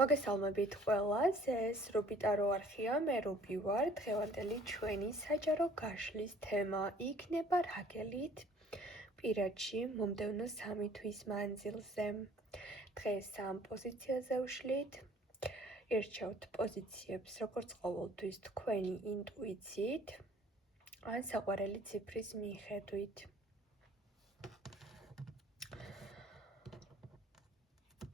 მოგესალმებით ყველას, ეს რუბიტარო არხია, მე რუბი ვარ. დღევანდელი ჩვენი საჯარო გაშლის თემა იქნება რაგელით პირადში მომდევნო 3 თვის მანძილზე. დღეს ამ პოზიციაზე ვშლით. ერჩევთ პოზიციებს როგორც ყოველთვის თქვენი ინტუიციით ან საყვარელი ციფრის მიხედვით.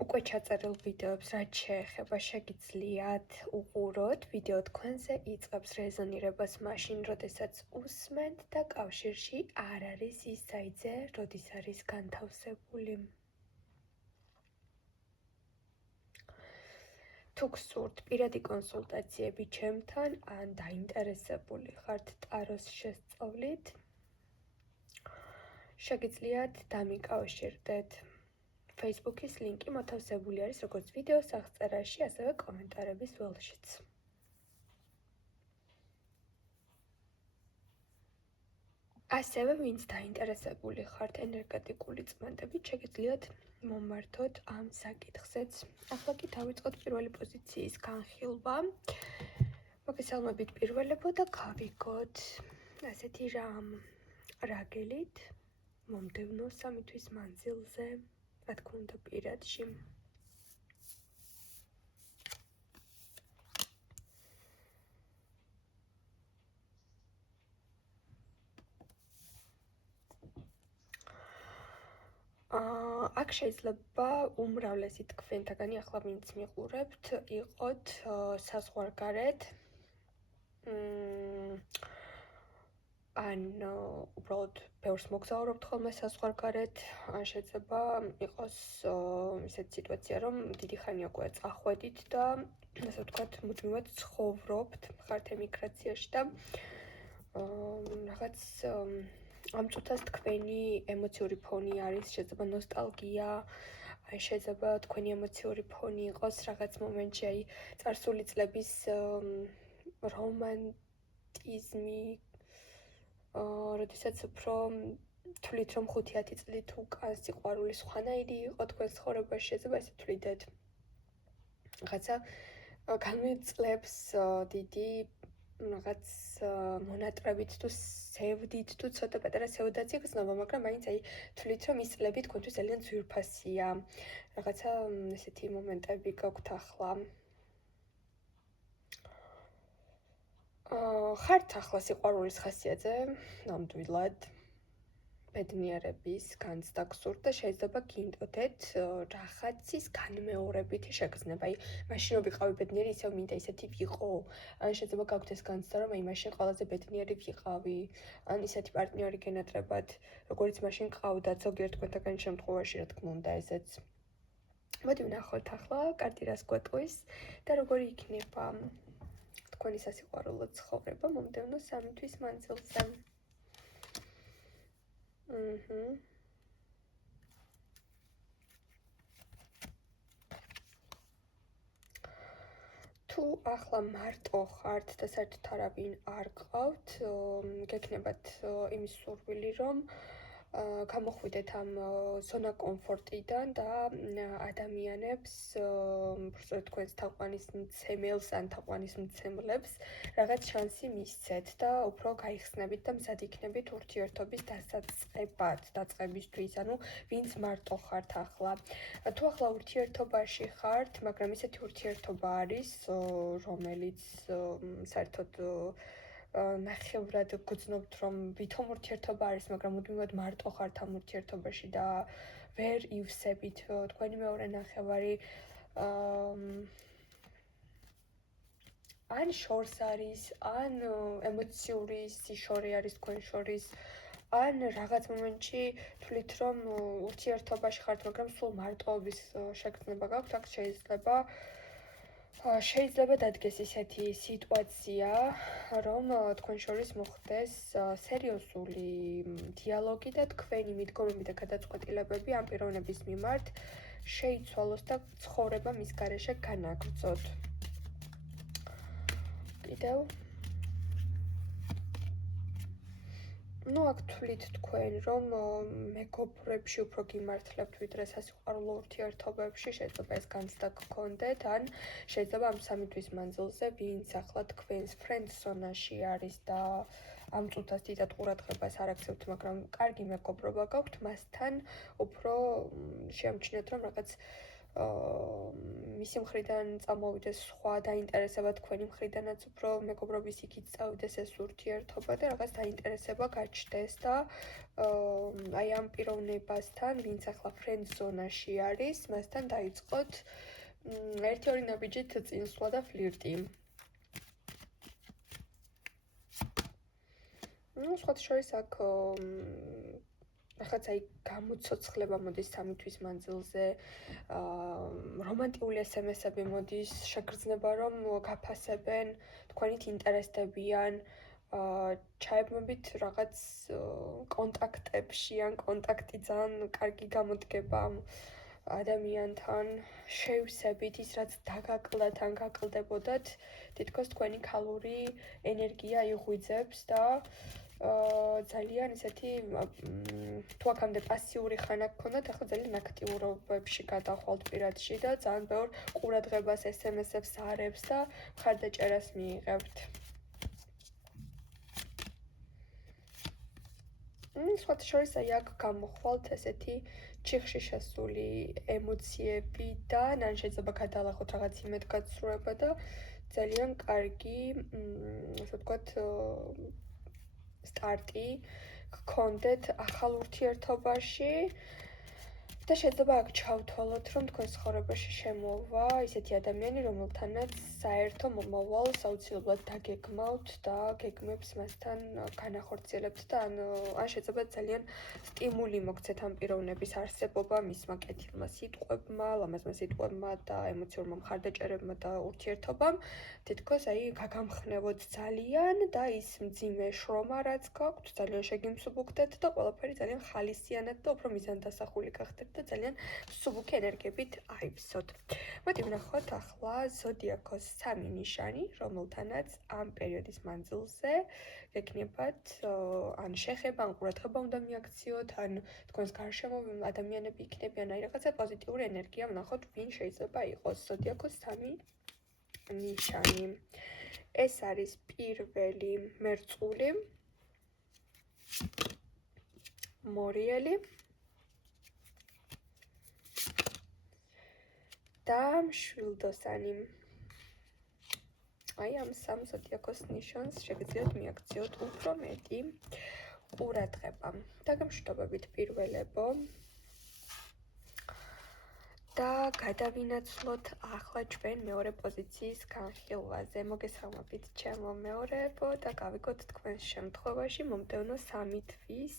უკვე ჩაწერილ ვიდეოებს რაც შეეხება შეგიძლიათ უყუროთ. ვიდეო თქვენზე იწყებს რეზონირებას მაშინ, როდესაც უსმენთ და კავშირში არ არის ის საიტზე, როდის არის განთავსებული. თუ გსურთ პირადი კონსულტაციები ჩემთან ან დაინტერესებული ხართ ტაროს შესწავლით, შეგიძლიათ დამიკავშირდეთ. Facebook-ის ლინკი მოთავსებული არის როგორც ვიდეოს აღწერაში, ასევე კომენტარების ველშიც. ასევე, ვინც დაინტერესებული ხართ ენერგეტიკული წმენდებით, შეგიძლიათ მომმართოთ ამ საკითხზეც. ახლა კი დავიწყოთ პირველი პოზიციის განხილვა. მოგესალმებით პირველებო და გავიგოთ ასეთი რამ რაგელით მომდევნო 3 თვის მანძილზე. რა თქმა უნდა პირადში. აქ შეიძლება უმრავლესი თქვენთაგანი ახლა ვინც მიყურებთ, იყოთ საზღვარგარეთ. ან უბრალოდ ბევრს მოგზაურობთ ხოლმე საზღვარგარეთ, ან შეიძლება იყოს ისეთი სიტუაცია, რომ დიდი ხანია უკვე წახვედით და ასე ვთქვათ, მუდმივად ცხოვრობთ, ხართ ემიგრაციაში და რაღაც ამ წუთას თქვენი ემოციური ფონი არის, შეიძლება ნოსტალგია, ან შეიძლება თქვენი ემოციური ფონი იყოს რაღაც მომენტში, აი წარსული წლების რომანტიზმი, როდესაც უფრო თვლით, რომ 5-10 წლით უკან სიყვარული სხვანაირი იყო თქვენ ცხოვრებაში, შეიძლება ესე თვლიდეთ. რაღაცა განვიწლებს დიდი რაღაც მონატრებით თუ სევდით თუ ცოტა პატარა სევდაც იგრძნობა, მაგრამ მაინც აი თვლით, რომ ის წლები თქვენთვის ძალიან ძვირფასია. რაღაცა ესეთი მომენტები გაქვთ ახლა. ხართ ახლა სიყვარულის ხასიათზე, ნამდვილად ბედნიერების განცდა გსურთ და შეიძლება გინდოდეთ რაღაცის განმეორებითი შეგრძნება. აი, მაშინ რომ ვიყავი ბედნიერი, ისევ მინდა ისეთი ვიყო. ან შეიძლება გაქვთ ეს განცდა, რომ აი მაშინ ყველაზე ბედნიერი ვიყავი, ან ისეთი პარტნიორი გენატრებათ, როგორც მაშინ ყავდათ ზოგიერთ თქვენთაგან შემთხვევაში, რა თქმა უნდა, ესეც. მოდი ვნახოთ ახლა კარტი რას გვეტყვის და როგორი იქნება თქვენი სასიყვარულო ცხოვრება მომდევნო 3 თვის მანძილზე. თუ ახლა მარტო ხართ და საერთოდ არავინ არ გყავთ, გექნებათ იმის სურვილი, რომ გამოხვიდეთ ამ ზონა კომფორტიდან და ადამიანებს, უბრალოდ თქვენს თაყვანისმცემელს ან თაყვანისმცემლებს რაღაც შანსი მისცეთ და უფრო გაიხსნებით და მზად იქნებით ურთიერთობის დაწყებისთვის, ანუ ვინც მარტო ხართ ახლა. თუ ახლა ურთიერთობაში ხართ, მაგრამ ისეთი ურთიერთობა არის, რომელიც საერთოდ ნახევრად გძნობთ, რომ ვითომ ურთიერთობა არის, მაგრამ მუდმივად მარტო ხართ ამ ურთიერთობაში და ვერ ივსებით თქვენი მეორე ნახევარი, ან შორს არის, ან ემოციური სიშორე არის თქვენ შორის, ან რაღაც მომენტში თვლით, რომ ურთიერთობაში ხართ, მაგრამ სულ მარტოობის შეგრძნება გაქვთ, აქ შეიძლება დადგეს ისეთი სიტუაცია, რომ თქვენ შორის მოხდეს სერიოზული დიალოგი და თქვენი მიდგომები და გადაწყვეტილებები ამ პიროვნების მიმართ შეიცვალოს და ცხოვრება მის გარეშე განაგრძოთ. კიდევ ну, აქ თვლით თქვენ, რომ მეგობრებში უფრო გიმართლებთ, ვიდრე სასიყვარულო ურთიერთობებში, შეიძლება ეს განცდა გქონდეთ, ან შეიძლება ამ სამი თვის მანძილზე, ვინც ახლა თქვენს friend zone-ში არის და ამ წუთას დიდად ყურადღებას არ აქცევთ, მაგრამ კარგი მეგობრობა გაქვთ, მასთან უფრო შეამჩნიოთ, რომ რაღაც მისი მხრიდან წამოვიდეს სხვა დაინტერესება, თქვენი მხრიდანაც უფრო მეგობრობის იქით წავიდეს ეს ურთიერთობა და რაღაც დაინტერესება გაჩნდეს და აი ამ პიროვნებასთან, ვინც ახლა friend zone-ში არის, მასთან დაიწყოთ ერთი-ორი ნაბიჯით წინსვლა და ფლირტი. ну, სხვათა შორის აქ ახაც აი გამოცოცხლება მოდის სამი თვის მანძილზე, რომანტიკული SMS-ები მოდის, შეგრძნება რომ გაფასებენ, თქვენით ინტერესდებიან, ჩაებმებით რაღაც კონტაქტებში ან კონტაქტი ძალიან კარგი გამოდგება ამ ადამიანთან, შევსებით ის რაც დაგაკლდათ ან გაკლდებოდათ, თითქოს თქვენი ქალური ენერგია იღვიძებს და ძალიან ესეთი თუ აქამდე პასიური ხანა გქონდათ, ახლა ძალიან აქტიურობებში გადახვალთ პირადში და ძალიან ბევრ ყურადღებას, SMS-ებს, ზარებს და მხარდაჭერას მიიღებთ. სხვათა შორის აი აქ გამოხვალთ ესეთი ჩიხში შესული ემოციებიდან, ან შეიძლება გადალახოთ რაღაც იმედგაცრუება და ძალიან კარგი, ასე ვთქვათ, სტარტი გქონდეთ ახალ ურთიერთობაში და შეიძლება აქ ჩავთვალოთ, რომ თქვენ ცხოვრებაში შემოვა ისეთი ადამიანი, რომელთანაც საერთო მომავალს აუცილებლად დაგეგმავთ და გეგმებს მასთან განახორციელებთ და ან შეიძლება ძალიან სტიმული მოგცეთ ამ პიროვნების არსებობა, მისმა კეთილმა სიტყვებმა, ლამაზმა სიტყვებმა და ემოციურმა მხარდაჭერებმა და ურთიერთობამ, თითქოს აი გაგამხნევოთ ძალიან და ის მძიმე შრომა, რაც გაქვთ, ძალიან შეგიმსუბუქდეთ და ყველაფერი ძალიან ხალისიანად და უფრო მიზანდასახული გახდეთ და ძალიან მსუბუქი ენერგიებით აივსოთ. მოდი ვნახოთ ახლა ზოდიაქოს სამი ნიშანი, რომელთანაც ამ პერიოდის მანძილზე გექნებათ ან შეხება, ან ყურადღება უნდა მიაქციოთ, ან თქვენს გარშემო ადამიანები იქნებიან, აი რაღაცა პოზიტიური ენერგია ვნახოთ, ვინ შეიძლება იყოს ზოდიაქოს სამი ნიშანი. ეს არის პირველი მერწყული, მორიელი და მშვილდოსანი. აი ამ სამ ზოდიაქოს ნიშანს შეგიძლიათ მიაქციოთ უფრო მეტი ყურადღება. დაგემშვიდობებით პირველებო და გადავინაცვლოთ ახლა ჩვენ მეორე პოზიციის განხილვაზე. მოგესალმებით ჩემო მეორეებო და გავიგოთ თქვენს შემთხვევაში მომდევნო 3 თვის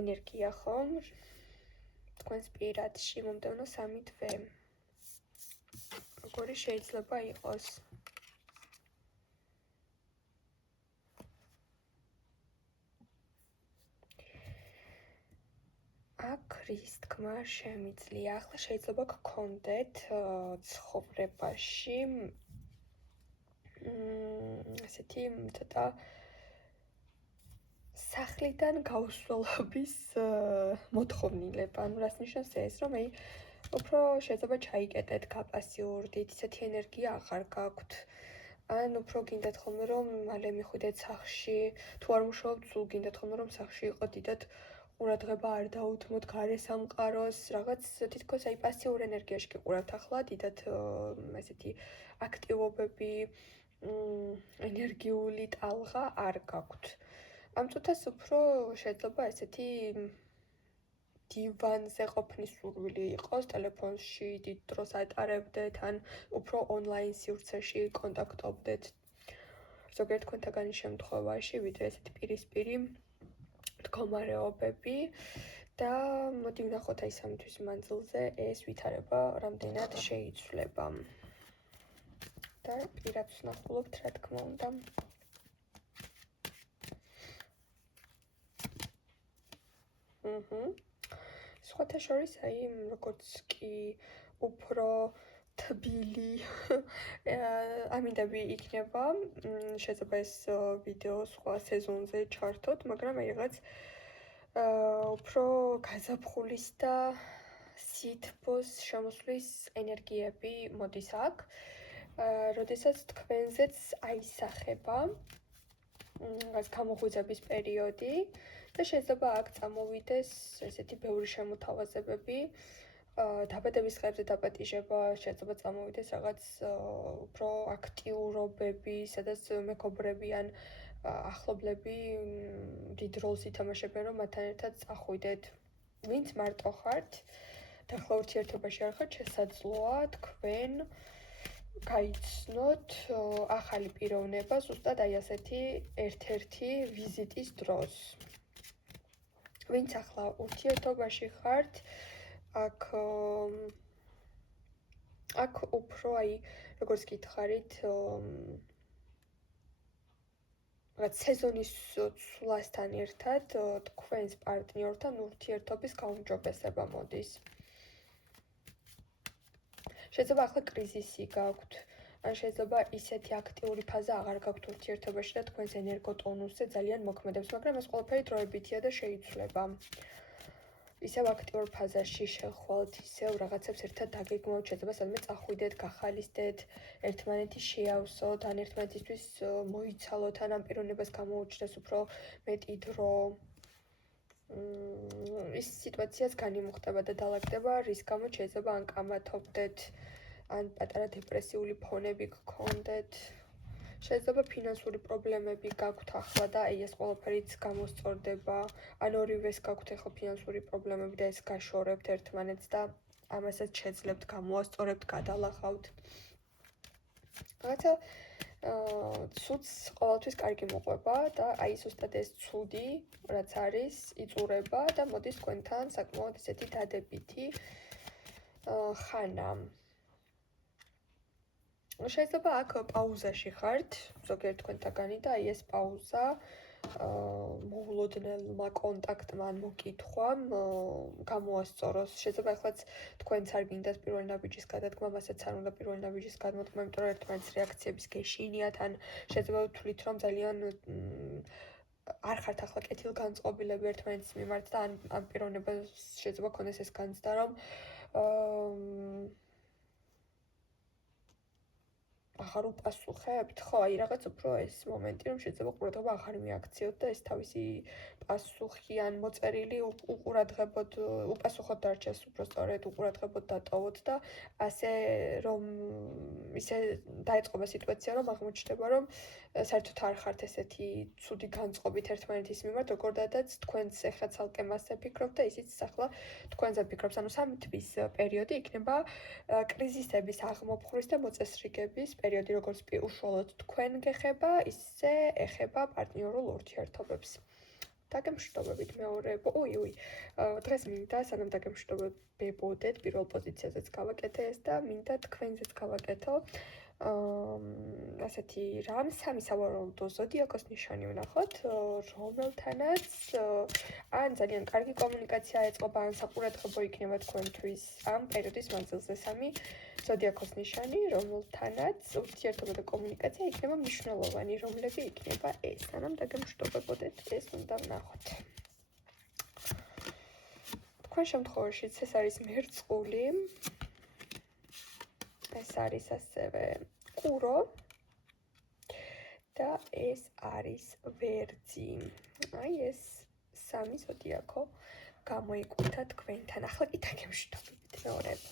ენერგია ხომ? თქვენს პირადში მომდევნო 3 თვე. როგორი შეიძლება იყოს? აქ რის თქმა შემიძლია. ახლა შეიძლება გქონდეთ ცხოვრებაში ასეთი ცოტა სახლიდან გაუსვლელობის მოთხოვნილება. ანუ რას ნიშნავს ეს, რომ აი უფრო შეიძლება ჩაიკეტეთ, გაპასიურდით, ისეთი ენერგია აღარ გაქვთ. ან უფრო გინდათ ხოლმე, რომ მალე მიხვიდეთ სახლში, თუ არ მუშაობთ, სულ გინდათ ხოლმე, რომ სახლში იყო დიდად ყურადღება არ დაუთმოთ გარესამყაროს, რაღაც თითქოს აი პასიურ ენერგიაში გიყურავთ ახლა, დიდად ესეთი აქტივობები, ენერგიული ტალღა არ გაქვთ. ამ წუთას უფრო შეიძლება ესეთი დივანზე ყოფნის სურვილი იყოს, ტელეფონში დიდ დროს ატარებდეთ, ან უფრო ონლაინ სივრცეში კონტაქტობდეთ ზოგიერთ თქვენთაგანის შემთხვევაში, ვიდრე ესეთი პირისპირი მდგომარეობები და მოდი ვნახოთ აი 3 თვის მანძილზე ეს ვითარება რამდენად შეიცვლება. და პირადს ვნახულობთ, რა თქმა უნდა. სხვათა შორის აი როგორც კი უფრო თბილი ამინდები იქნება. შეიძლება ეს ვიდეო სხვა სეზონზე ჩართოთ, მაგრამ აი რაღაც უფრო გაზაფხულის და სითბოს შემოსვლის ენერგიები მოდის აქ. როდესაც თქვენზეც აისახება რაღაც გამოღვიძების პერიოდი და შეიძლება აქ წამოვიდეს ესეთი ბევრი შემოთავაზებები, დაბადების დღეებზე დაპატიჟება, შეიძლება წამოვიდეს რაღაც უფრო აქტიურობები, სადაც მეგობრები ან ახლობლები დიდ როლს ითამაშებენ, რომ მათთან ერთად წახვიდეთ. ვინც მარტო ხართ და ახლა ურთიერთობაში არ ხართ, შესაძლოა თქვენ გაიცნოთ ახალი პიროვნება ზუსტად აი ასეთი ერთ-ერთი ვიზიტის დროს. ვინც ახლა ურთიერთობაში ხართ, აქ უფრო აი როგორც გითხარით, რაღაც სეზონის ცვლასთან ერთად თქვენს პარტნიორთან ურთიერთობის გაუმჯობესება მოდის. შეიძლება ახლა კრიზისი გაქვთ, ან შეიძლება ისეთი აქტიური ფაზა აღარ გაქვთ ურთიერთობაში და თქვენს ენერგოტონუსზე ძალიან მოქმედებს, მაგრამ ეს ყველაფერი დროებითია და შეიცვლება. ისევ აქტიურ ფაზაში შეხვალთ, ისევ რაღაცებს ერთად დაგეგმავთ, შეიძლება სადმე წახვიდეთ, გახალისდეთ, ერთმანეთი შეავსოთ, ან ერთმანეთისთვის მოიცალოთ, ან ამ პიროვნებას გამოუჩნდეს უფრო მეტი დრო. ის სიტუაციაც განიმუხტება და დალაგდება, რის გამოც შეიძლება ან კამათობდეთ, ან პატარა დეპრესიული ფონები გქონდეთ. შეიძლება ფინანსური პრობლემები გაქვთ ახლა და აი ეს ყველაფერიც გამოსწორდება, ან ორივეს გაქვთ ახლა ფინანსური პრობლემები და ეს გაშორებთ ერთმანეთს და ამასაც შეძლებთ, გამოასწორებთ, გადალახავთ. რაღაცა ცუდს ყოველთვის კარგი მოყვება და აი ზუსტად ეს ცუდი, რაც არის, იწურება და მოდის თქვენთან საკმაოდ ესეთი დადებითი ხანა. შეიძლება აქ პაუზაში ხართ, ზოგიერთ თქვენთაგანი და აი ეს პაუზა მოულოდნელმა კონტაქტმა ან მოკითხვამ გამოასწოროს. შეიძლება ახლაც თქვენც არ გინდათ პირველი ნაბიჯის გადადგმა, მასაც არ უნდა პირველი ნაბიჯის გადმოდგმა, იმიტომ რომ ერთმანეთის რეაქციების გეშინიათ, ან შეიძლება ვთვლით, რომ ძალიან არ ხართ ახლა კეთილგანწყობილები ერთმანეთის მიმართ და ამ პიროვნებას შეიძლება ქონდეს ეს განცდა, რომ აღარ უპასუხებთ, ხო, აი რაღაც უფრო ეს მომენტი, რომ შეიძლება ყურადღება აღარ მიაქციოთ და ეს თავისი პასუხი ან მოწერილი უყურადღებოდ უპასუხოდ დარჩეს, უფრო სწორედ უყურადღებოდ დატოვოთ და ასე რომ ისე დაეწყობა სიტუაცია, რომ აღმოჩნდება, რომ საერთოდ არ ხართ ესეთი ცუდი განწყობით ერთმანეთის მიმართ, როგორდადაც თქვენც ეხლა ცალკე მასზე ფიქრობთ და ისიც ახლა თქვენზე ფიქრობს. ანუ სამი თვის პერიოდი იქნება კრიზისების აღმოფხვრის და მოწესრიგების პერიოდი, როგორც უშუალოდ თქვენ გეხება, ისე ეხება პარტნიორულ ურთიერთობებს. დაგემშვიდობებით მეორეებო. დღეს მინდა სანამ დაგემშვიდობებოდეთ, პირველ პოზიციაზეც გავაკეთე ეს და მინდა თქვენზეც გავაკეთო ასეთი რამ, სამი სავარაუდო ზოდიაქოს ნიშანი ვნახოთ, რომელთანაც ან ძალიან კარგი კომუნიკაცია ეწყობა, ან საყურადღებო იქნება თქვენთვის ამ პერიოდის მანძილზე. სამი ზოდიაქოს ნიშანი, რომელთანაც ურთიერთობა და კომუნიკაცია იქნება მნიშვნელოვანი, რომლები იქნება ეს. სანამ დაგემშვიდობებოდეთ, ეს უნდა ვნახოთ. თქვენ შემთხვევაშიც ეს არის მერწყული. ეს არის ასევე კურო და ეს არის ვერძი. აი ეს სამი ზოდიაქო გამოიკვეთა თქვენთან. ახლა კი დაგემშვიდობებით მეორეებო.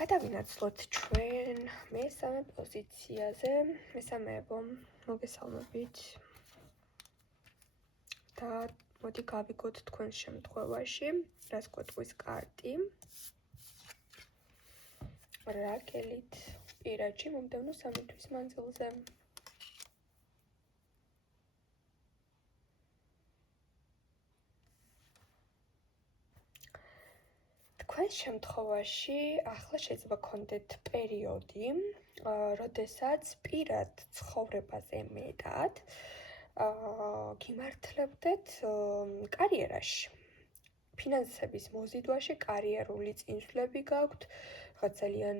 გადავინაცვლოთ ჩვენ მესამე პოზიციაზე. მესამეებო, მოგესალმებით. და მოდი გავიგოთ თქვენს შემთხვევაში, რას გვეტყვის კარტი. რაკელით პირადში მომდევნო 3 თვის მანძილზე. თქვენს შემთხვევაში ახლა შეიძლება გქონდეთ პერიოდი, როდესაც პირად ცხოვრებაზე მეტად გიმართლებდეთ კარიერაში. ფინანსების მოზიდვაში კარიერული წინსვლები გაქვთ, რაღაც ძალიან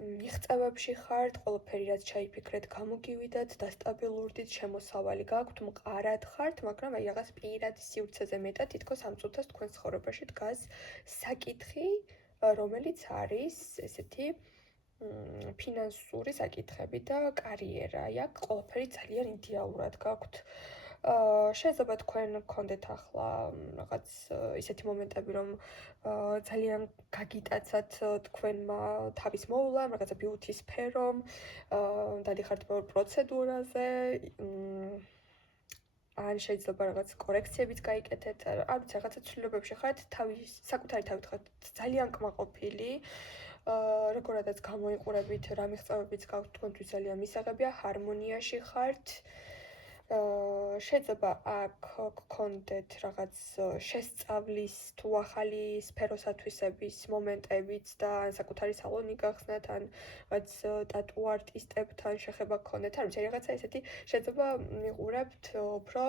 მიღწევებში ხართ, ყველაფერი რაც ჩაიფიქრეთ გამოგივიდათ, დასტაბილურდით, შემოსავალი გაქვთ, მყარად ხართ, მაგრამ აი რაღაც პირადი სივრცეზე მეტად თითქოს ამ წუთას თქვენ ცხოვრებაში დგას საკითხი, რომელიც არის ესეთი ფინანსური საკითხები და კარიერა. აქ ყველაფერი ძალიან იდეალურად გაქვთ. შეიძლება თქვენ გქონდეთ ახლა რაღაც ისეთი მომენტები, რომ ძალიან გაგიტაცათ თქვენმა თავის მოვლამ, რაღაცა ბიუთის სფერომ, დადიხართ ბევრ პროცედურაზე, ან შეიძლება რაღაც კორექციებიც გაიკეთეთ, არ ვიცი, რაღაცა ცვლილებებში ხართ, საკუთარი თავით ხართ ძალიან კმაყოფილი, როგორადაც გამოიყურებით, რა მიღწევებიც გაქვთ თქვენთვის ძალიან მისაღებია, ჰარმონიაში ხართ. შეიძლება აქ გქონდეთ რაღაც შესწავლის თუ ახალი სფეროსათვისების მომენტებიც და ან საკუთარი სალონი გახსნათ, ან რაღაც ტატუ არტისტებთან შეხება გქონდეთ, არ ვიცი, რაღაცა ესეთი შეიძლება მიყურებთ უფრო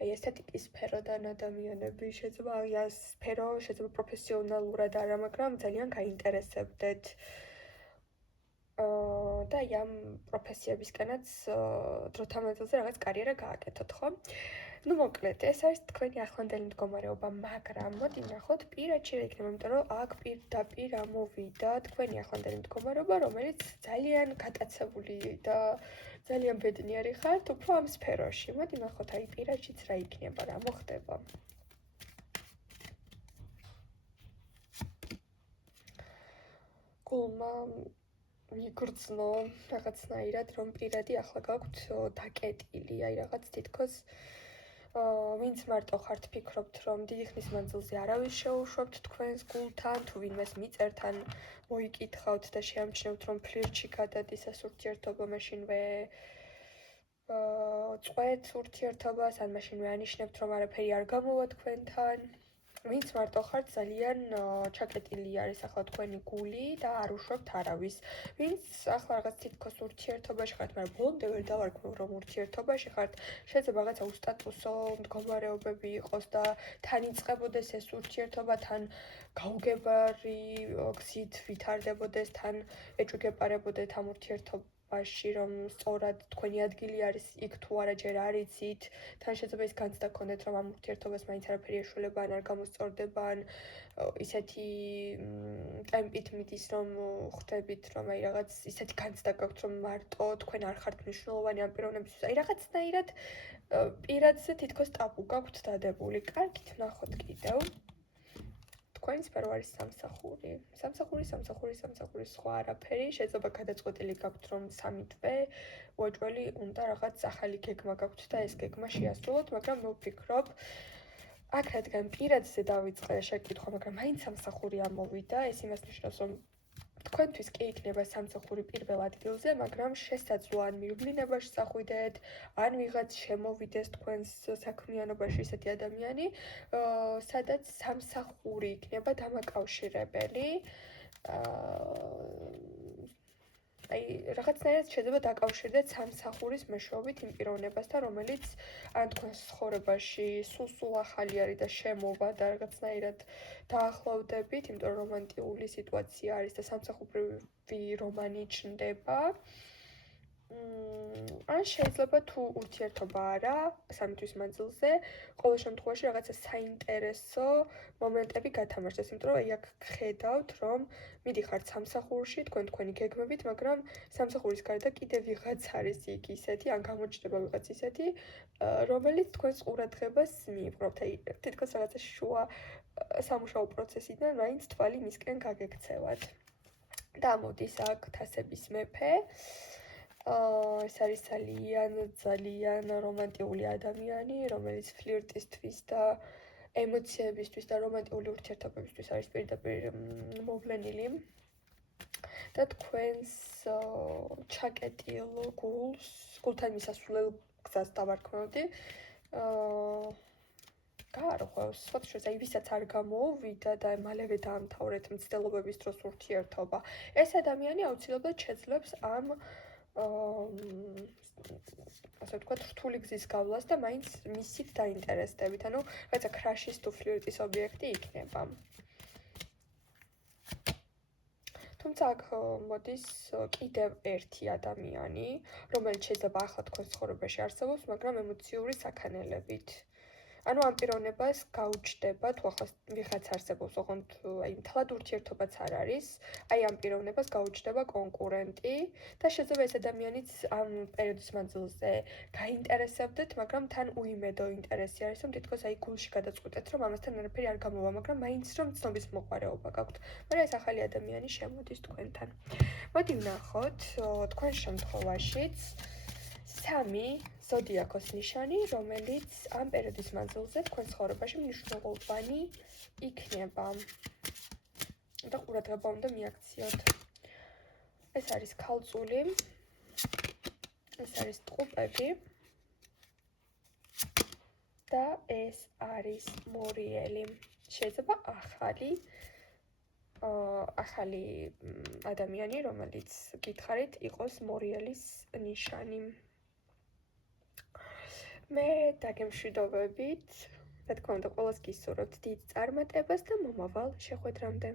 აი ესთეტიკის სფეროდან ადამიანები, შეიძლება ეს სფერო შეიძლება პროფესიონალურად არა, მაგრამ ძალიან გაინტერესებდეთ. და ამ პროფესიებისკენაც დროთა მანძილზე რაღაც კარიერა გააკეთოთ, ხო? Ну, მოკლედ, ეს არის თქვენი ახლანდელი მდგომარეობა, მაგრამ მოდი ნახოთ პირადში რა იქნება, იმიტომ რომ აქ პირდაპირ ამოვიდა თქვენი ახლანდელი მდგომარეობა, რომელიც ძალიან გატაცებული და ძალიან ბედნიერი ხართ უფრო ამ სფეროში. მოდი ნახოთ, აი პირადშიც რა იქნება, რა მოხდება. გულმა მიგრძნო რაღაცნაირად, რომ პირადი ახლა გაქვთ დაკეტილი, აი რაღაც თითქოს ვინც მარტო ხართ ფიქრობთ, რომ დიდი ხნის მანძილზე არავის შეუშვებთ თქვენს გულთან, თუ ვინმეს მიწერთ ან მოიკითხავთ და შეამჩნევთ, რომ ფლირტში გადადის ეს ურთიერთობა, მაშინვე წყვეთ ურთიერთობას, ან მაშინვე ანიშნებთ, რომ არაფერი არ გამოვა თქვენთან. ვინც მარტო ხართ ძალიან ჩაკეტილი არის ახლა თქვენი გული და არ უშვებთ არავის. ვინც ახლა რაღაც თითქოს ურთიერთობაში ხართ, მაგრამ ბოლომდე ვერ დავარქმევ, რომ ურთიერთობაში ხართ, შეიძლება რაღაცა უსტატუსო მდგომარეობები იყოს და თან იწყებოდეს ეს ურთიერთობა, თან გაუგებარი გზით ვითარდებოდეს, თან ეჭვგეპარებოდეთ ამ ურთიერთობაში, რომ სწორად თქვენი ადგილი არის იქ თუ არა ჯერ არ იცით, თან შეიძლება ის განცდა გქონდეთ, რომ ამ ურთიერთობას მაინც არაფერი ეშველება ან არ გამოსწორდება, ან ისეთი ტემპით მიდის, რომ ხვდებით, რომ აი რაღაც ისეთი განცდა გაქვთ, რომ მარტო თქვენ არ ხართ მნიშვნელოვანი ამ პიროვნებისთვის, აი რაღაცნაირად პირადზე თითქოს ტაბუ გაქვთ დადებული. კარგით, ნახოთ კიდევ. თქვენი სფერო არის სამსახური. სამსახური, სხვა არაფერი. შეიძლება გადაწყვეტილი გაქვთ, რომ 3 თვე უეჭველი უნდა რაღაც ახალი გეგმა გაქვთ და ეს გეგმა შეასრულოთ, მაგრამ მე ვფიქრობ, აქ რადგან პირადზე დავიწყე შეკითხვა, მაგრამ მაინც სამსახური ამოვიდა, ეს იმას ნიშნავს, რომ თქვენთვის კი იქნება სამსახური პირველ ადგილზე, მაგრამ შესაძლოა ან მივლინებაში წახვიდეთ, ან ვიღაც შემოვიდეს თქვენს საქმიანობაში ისეთი ადამიანი, სადაც სამსახური იქნება დამაკავშირებელი. აი, რაღაცნაირად შეიძლება დაკავშირდეთ სამსახურის მეშვეობით იმ პიროვნებასთან, რომელიც ან თქვენს ცხოვრებაში სულ ახალი არის და შემოვა და რაღაცნაირად დაახლოვდებით, იმიტომ რომ რომანტიკული სიტუაცია არის და სამსახურები რომანი ჩნდება. ან შეიძლება თუ ურთიერთობა არა, 3 თვის მანძილზე, ყოველ შემთხვევაში რაღაცა საინტერესო მომენტები გათამაშდეს, იმიტომ რომ აი აქ ხედავთ, რომ მიდიხართ სამსახურში, თქვენი გეგმებით, მაგრამ სამსახურის გარდა კიდევ ვიღაც არის იქ ისეთი, ან გამოჩნდება ვიღაც ისეთი, რომელიც თქვენს ყურადღებას მიიპყრობთ. აი, თითქოს რაღაცა შუა სამუშაო პროცესიდან მაინც თვალი მისკენ გაგექცევათ. და მოდის აქ თასების მეფე. ეს არის ძალიან რომანტიკული ადამიანი, რომელიც ფლირტისთვის და ემოციებისთვის და რომანტიკული ურთიერთობებისთვის არის პირდაპირ მოვლენილი. და თქვენს ჩაკეტილ გულთან მისასვლელ გზას დავარქმევდი. გაარღვევს, ფოტოშოპს, აი ვისაც არ გამოუვიდა და მალევე დაამთავრეთ მცდელობების დროს ურთიერთობა. ეს ადამიანი აუცილებლად შეძლებს ამ ასე ვთქვათ, რთული გზის გავლას და მაინც მისით დაინტერესდებით, ანუ რაღაცა ქრაშის თუ ფლირტის ობიექტი იქნება. თუმცა აქ მოდის კიდევ ერთი ადამიანი, რომელიც შეიძლება ახლა თქვენ ცხოვრებაში არსებობს, მაგრამ ემოციური საქანელებით. ანუ ამ პიროვნებას გაუჩნდება თუ ახლა ვიღაც არსებობს, ოღონდ აი მთლად ურთიერთობაც არ არის, აი ამ პიროვნებას გაუჩნდება კონკურენტი და შეიძლება ეს ადამიანიც ამ პერიოდის მანძილზე გაინტერესებდეთ, მაგრამ თან უიმედო ინტერესი არის, რომ თითქოს აი გულში გადაწყვეტეთ, რომ ამასთან არაფერი არ გამოვა, მაგრამ მაინც რომ ცნობის მოყარეობა გაქვთ. მაგრამ ეს ახალი ადამიანი შემოდის თქვენთან. მოდი ვნახოთ თქვენ შემთხვევაშიც 3 ზოდიაქოს ნიშანი, რომელიც ამ პერიოდის მანძილზე თქვენ ცხოვრებაში მნიშვნელოვანი იქნება. და ყურადღება უნდა მიაქციოთ. ეს არის ქალწული, ეს არის ტყუპები და ეს არის მორიელი. შეიძლება ახალი ადამიანი, რომელიც გითხარით, იყოს მორიელის ნიშანი. მე დაგემშვიდობებით, რა თქმა უნდა, ყველას გისურვებთ დიდ წარმატებას და მომავალ შეხვედრამდე.